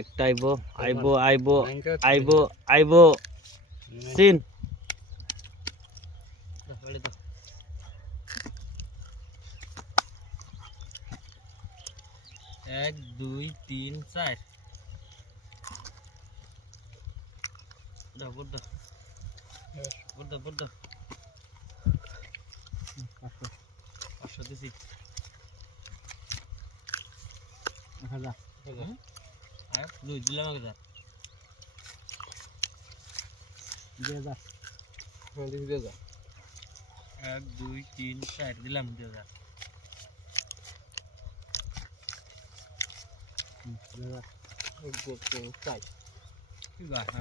একটা আইবো আইবো আইবো আইবো আইবো সিন এক দুই তিন চার বুদ্ধ বুদ্ধ বুদ্ধ 500 দিছি দুই দিলাম আগে যা এক দুই তিন চার দিলাম 2000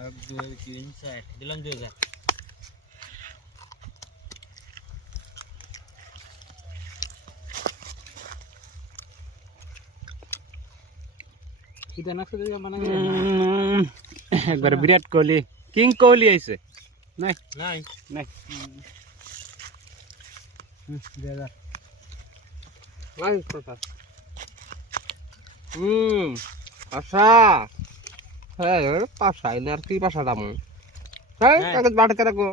এক দুই তিন চার দিলাম 2000 একবার বিরাট কোহলি কিং কোহলি আইছে নাই নাই নাই পাশা হ্যাঁ পাশা এলে আর কি পাশা দাম হ্যাঁ কাগজ বাট করে রাখো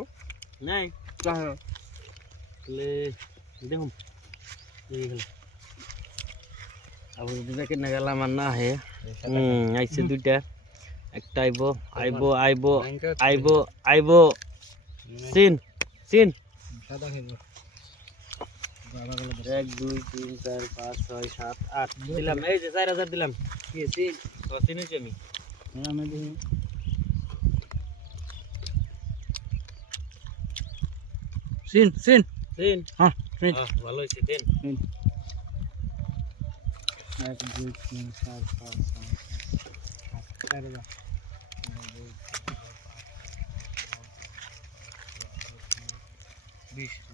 নাই তাহলে দেখুন এই গেল আবু দিদাকে না গেলাম আর না হে আইছে দুইটা একটা আইবো আইবো আইবো আইবো আইবো সিন সিন এক দুই তিন চার পাঁচ ছয় সাত আট দিলাম এই যে 4000 দিলাম কি সিন সিন হয়েছে আমি সিন সিন সিন হ্যাঁ সিন ভালো হয়েছে দিন 1 2 3 4 5 6 7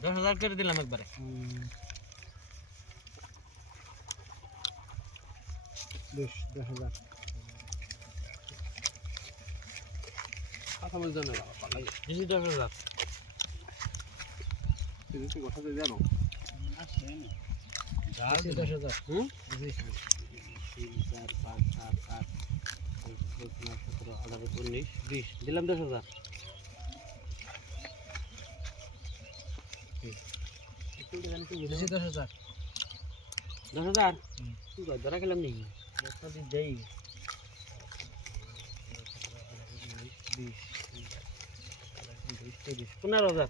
10,000 করে দিলাম একবারে 10,000 কথা বলতে না দিছি 10,000 তুমি কথা তো জানো আসে না 10,000 হুম 3 4 5 7 8 17 18 19 20 দিলাম 10,000 10,000 10,000 কি কয় ধরা খেলাম নাকি একটা দিন যাই 15,000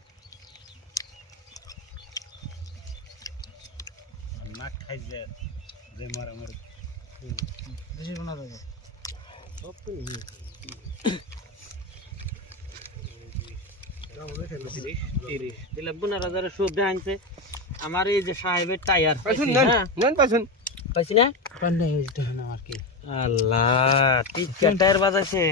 না খাই যে মারা মার 15,000 সব তো নেই 30 দিলাম 15,000 সুদ আনছে আমার এই যে সাহেবের টায়ার পাইছেন নেন পাইছেন পাইছি না পান্ডা হইতে না আর কি আল্লাহ ঠিক টায়ার বাজাইছে